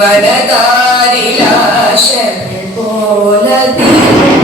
മനതാരിലാശകൾ പോലതീരോ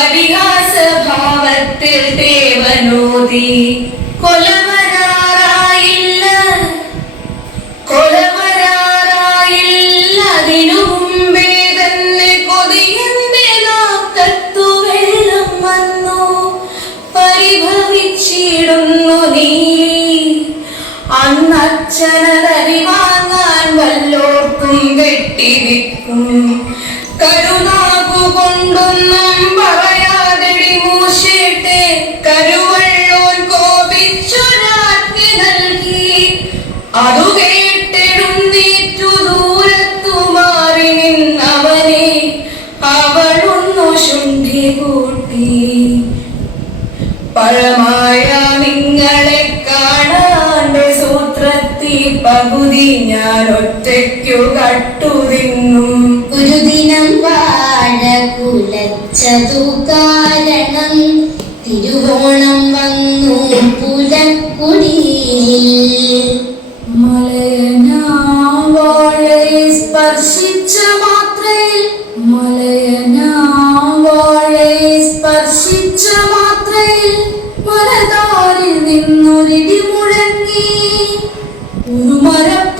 പരിഹാസഭാവത്തിൽ ദേവനോദി. കൊലവരാറായില്ല. കൊലവരാറായില്ല. അതിനു മുമ്പേ തന്നെ കൊതിയന്റെ വന്നു. പരിഭവിച്ചിടുന്നു നീ. അന്നച്ഛനതരി വാങ്ങാൻ വല്ലോർക്കും വെട്ടിവിക്കും അതു പഴമായ നിങ്ങളെ കാണാണ്ട് സൂത്രത്തിൽ പകുതി ഞാൻ ഒറ്റയ്ക്കു ഒരു ദിനം വാഴ കുലച്ചതു സ്പർശിച്ച മാത്രയിൽ മലയനാവാഴെ സ്പർശിച്ച മാത്രയിൽ മലതാരിൽ നിന്നൊരിടി മുഴങ്ങി. ഒരു മരപ്പാവ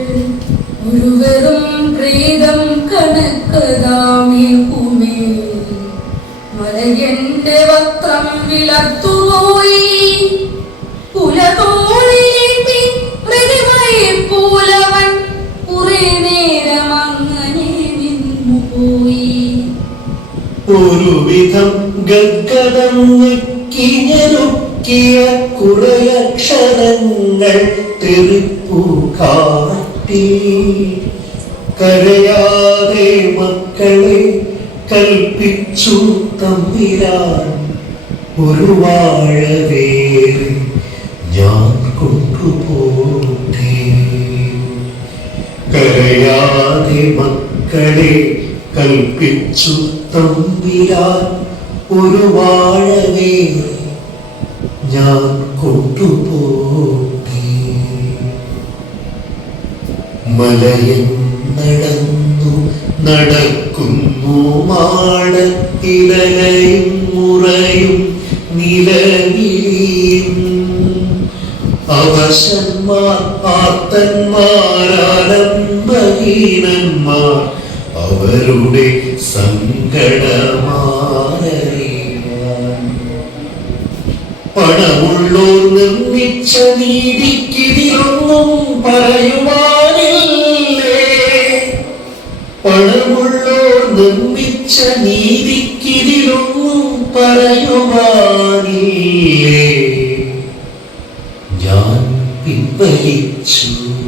ഒരു വിധം ഗദ്ഗതം ഞെക്കിഞ്ഞെറുക്കിയ കുറയക്ഷരങ്ങൾ തെറിപ്പു കാട്ടി. കരയാതെ മക്കളെ കൽപ്പിച്ചു തമ്പിരാൻ ഒരു വാഴവേറി ഞാൻ കൊണ്ടുപോട്ടേ കരയാതെ മക്കളെ കൽപ്പിച്ചു തമ്മിരാൻ ഒരു വാഴവേ ഞാൻ കൊണ്ടുപോട്ടെ മലയൻ നടന്നു നടക്കുന്നു മാടത്തിലയും മുറയും നിലവിളിയും. അവശന്മാർ ആർത്തന്മാരാലംബഹീനന്മാർ അവരുടെ സങ്കടമാറിയ നിർമ്മിച്ച നീതിക്കിതിലൊന്നും പറയുവാനില്ലേ? പണമുള്ളോർ നിർമ്മിച്ച നീതിക്കിതിലൊന്നും പറയുവാനില്ലേ? ഞാൻ പിൻവലിച്ചു.